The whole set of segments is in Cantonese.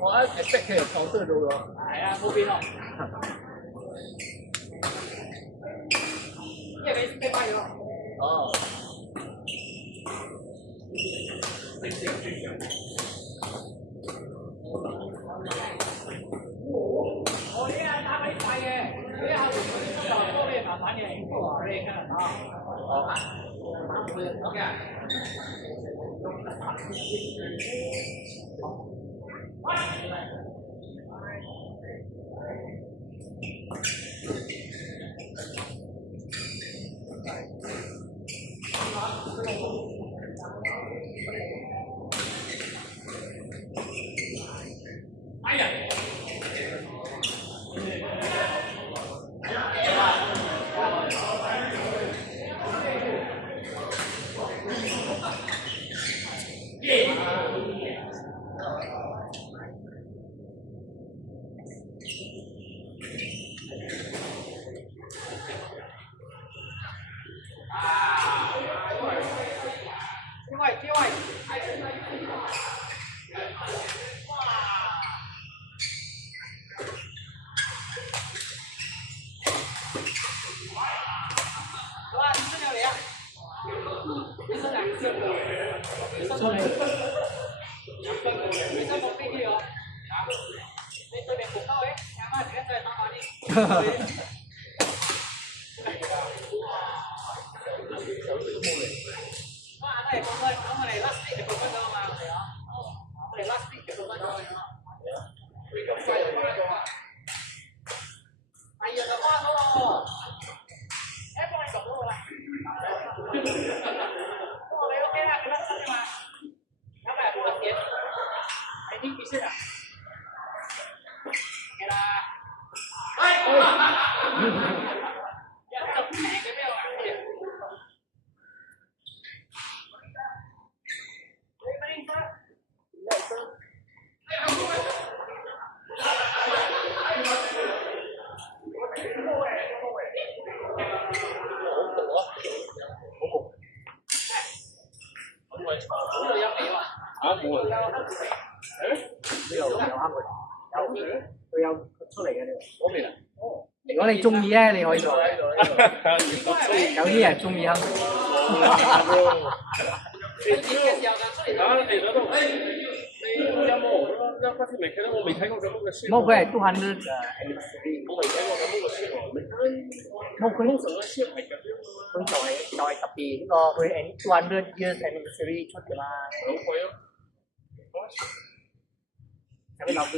我一 expect 佢係舊式到咗。係啊，冇變咯。因為你快咗。哦。我呢下打比快嘅，呢下同嗰啲足球多啲麻煩嘅，你加拿大。哦。OK 啊。哎呀！另外，如果你中意咧，你可以做。有啲人中意哼。我未睇過咁樣嘅書。冇，佢係200我未睇過咁樣嘅書喎。冇，佢通常嘅書係咁樣。佢就係特別呢個佢200 years anniversary 出㗎嘛。好貴咯。有啲樓盤。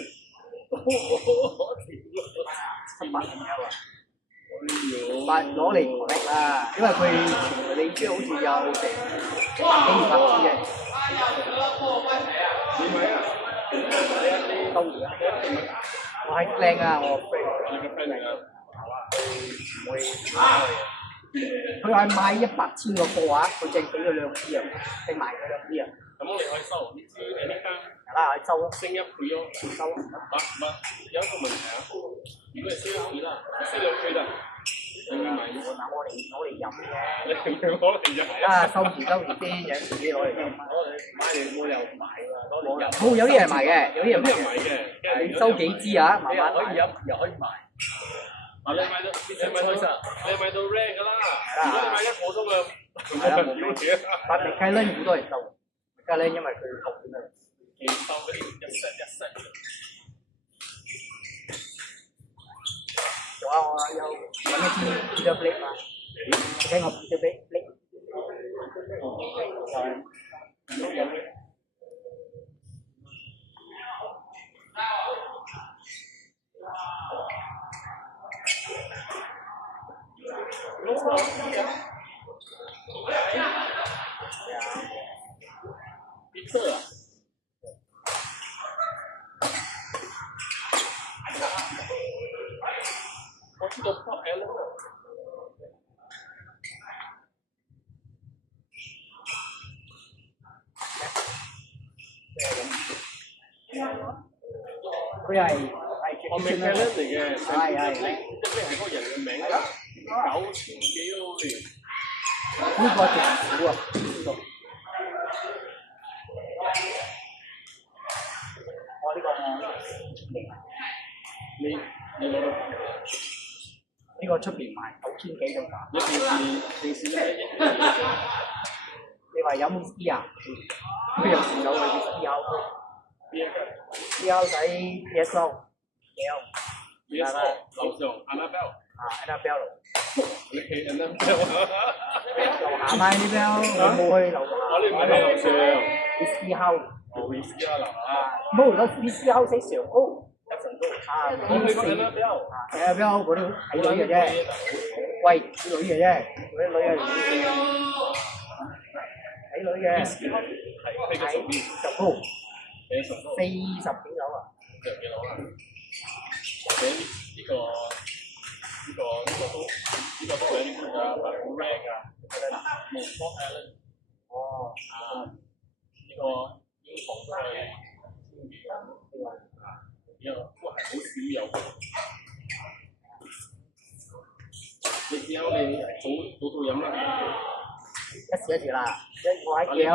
700蚊啊！但攞嚟叻啦，因為佢你知好似有成100支嘅。你買啊？當然啦，我係靚啊！我 friend 嚟啊！唔會。佢係買100千個貨啊！佢淨俾咗2支啊，淨賣佢2支啊！咁我哋可以收呢支呢間。係啦，收咯。升1倍咯，收咯。唔有一個問題啊！如果係升1倍啦，升2倍啦，你會買？我嚟飲嘅。你攞嚟飲？啊，收住啲嘢自己攞嚟飲。買嚟冇又買喎，攞嚟飲。冇，有啲人買嘅，有啲人買嘅。你收幾支啊？慢慢可以飲，又可以買。嗱，你買到rare 㗎啦。如果你買1個鐘嘅，係啦，冇咩。但係雞卵好多人收，雞卵因為佢焗嘅嘛。收嗰啲一 set。仲有我有揾一支 Peter Blake 嘛，你睇我 Peter Blake。一克啊！我知道破 L 咯。佢係我未睇咧嚟嘅，係。即係嗰個人嘅名，9000幾歐元。呢個值少啊！呢個。我我呢個你攞到呢個出邊賣9000幾咁價。你平時咧？你話飲 whisky 啊？佢有時有嘅 whisky 有。仔 yes no。有樓上 Annabelle。啊 Annabelle。你去 Annabelle。樓下買呢邊，我冇去樓下。我哋唔係喺樓上。whisky house。whisky 啊樓下。冇，嗰 whisky house 喺上高。啊，我去過 Annabelle。Annabelle 嗰啲睇女嘅啫。喂，睇女嘅啫，嗰啲女嘅睇女嘅。係喺上邊。10高。喺上高。40幾樓啊？上幾樓啊？或者呢個都係呢個㗎，好 rare 㗎。冇錯係啦。哦。啊，呢個英皇都係經典㗎。呢個都係好少有嘅。你只有你早飲啦。一時啦，我喺幾號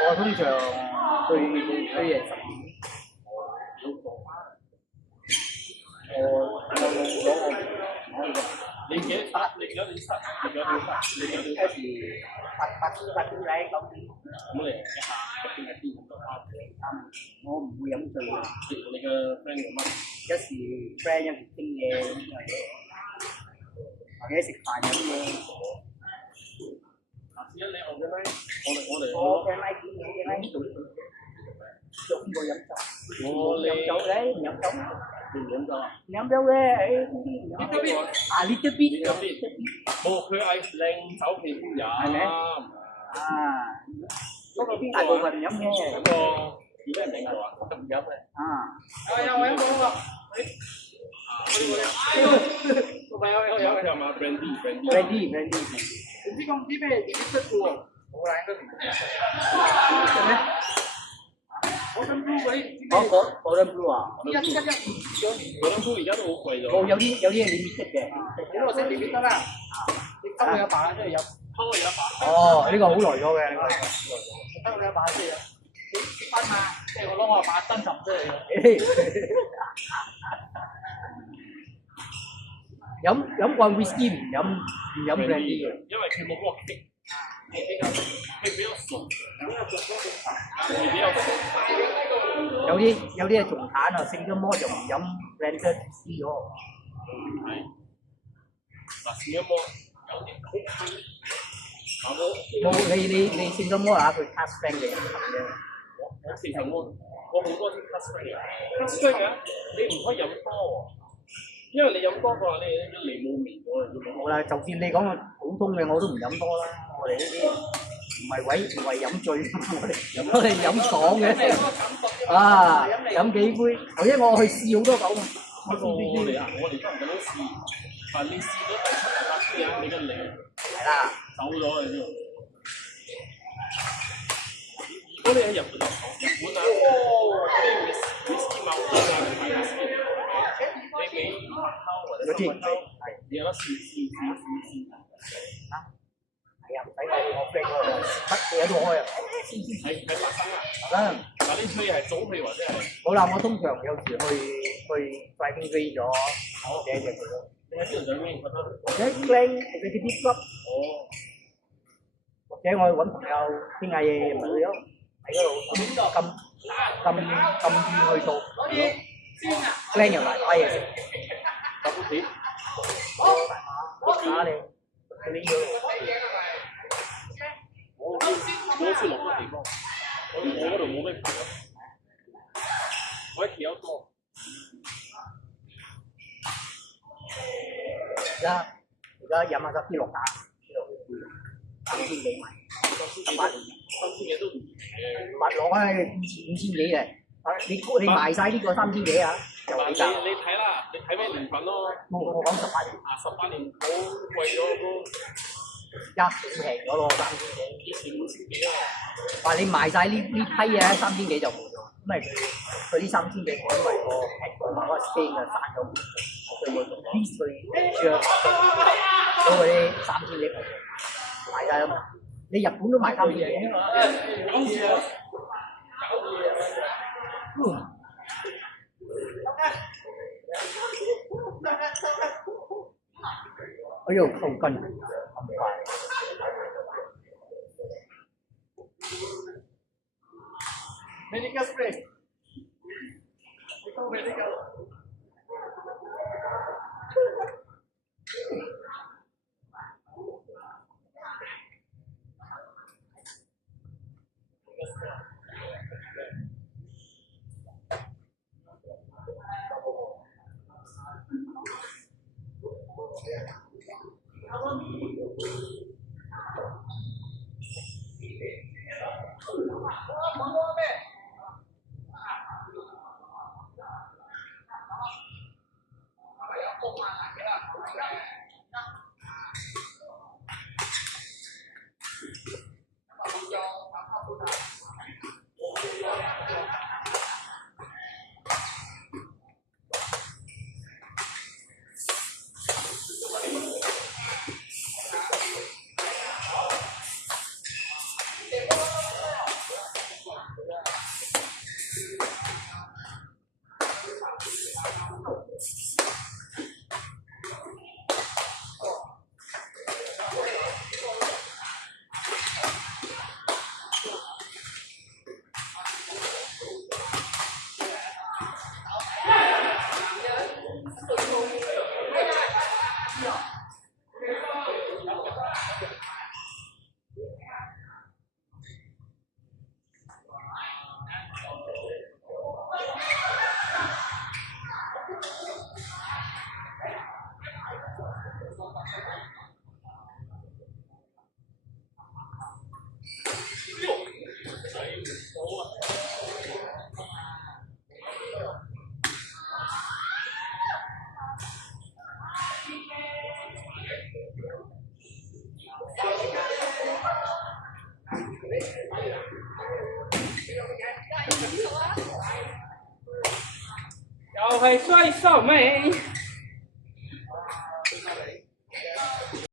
我通常對夜10點。你幾多點七？時8點零9點。咁你一下啲咁多花我唔會飲醉嘅。你嘅 friend 做乜？一時 friend 一時傾嘢咁樣，或者食飯飲嘢。而家你我嘅咧，我嘅拉件，我嘅拉件做邊個飲酒？我飲酒咧，唔飲酒。你唔飲酒啊？飲酒嘅，呢啲唔飲。啊，little bit。冇，佢嗌靚酒皮膚飲。係咪？啊，嗰個邊大部分唔飲嘅。嗰個叫咩名啊？唔飲嘅。啊。我飲過喎。有係嘛 ？Brandy。唔知講啲咩點出嘅喎？好難都唔知。係咩？我想 blue 嗰啲。嗰陣 blue 啊？嗰陣 blue 而家都好貴咗。有啲係你搣嘅。你攞先搣得啦。你偷你阿爸啦，即係有偷你阿爸。哦，呢個好耐咗嘅。你偷你阿爸先啊！你分嘛？即係我攞我阿爸真尋出嚟嘅。飲慣 whisky 唔飲 brandy 嘅，因為佢冇嗰個激，佢比較熟，佢比較熟。有啲係重產啊，聖咗魔就唔飲 brandy whisky 咯。係。嗱，聖咗魔有啲。冇你聖咗魔啊，佢 cast friend 嘅人嘅。我聖咗魔，我好多啲 cast friend 嘅。cast friend 嘅，你唔可以飲多喎。因為你飲多嘅話，你嚟冇味咗。冇啦，就算你講個普通嘅，我都唔飲多啦。我哋呢啲唔係飲醉，我哋飲爽嘅。啊，飲幾杯，或者我去試好多酒。我哋都唔敢試，但你試咗第7、8杯啊，你嘅脷係啦，走咗你知。如果你喺日本啊，嗰啲whisky貓啊，你俾麥烤或者新麥烤，你有得試。係啊，唔使我 friend 嗰度，乜嘢都開啊。喺白沙啊。嗱，呢區係早期或者係。好啦，我通常有時去快啲飛咗，寫隻佢咯。你喺邊度上邊？或者 Glen Executive Club。哦。或者我去揾朋友傾下嘢，咪去咯。喺嗰度咁遠去到。Glen 又大把嘢食。10點。打你，你要。我先落個地方，我嗰度冇咩朋友，我喺企有多。而家飲下汁啲落架，3000幾米，18年，3000幾都唔平。物落去5000幾嘅，你賣晒呢個3000幾啊？你睇啦，你睇咩年份咯？我講18年。啊，18年好貴咗都。而家平咗咯，3000幾，以前5000幾啊。話你賣晒呢批嘢，3000幾就冇咗，因為佢呢3000幾，我因為個嗰個 Spain 嘅刪咗，佢要必須將嗰啲3000幾賣晒啦嘛。你日本都賣3000幾。哎呦，扣筋咁快。medical spray medical又係衰收尾。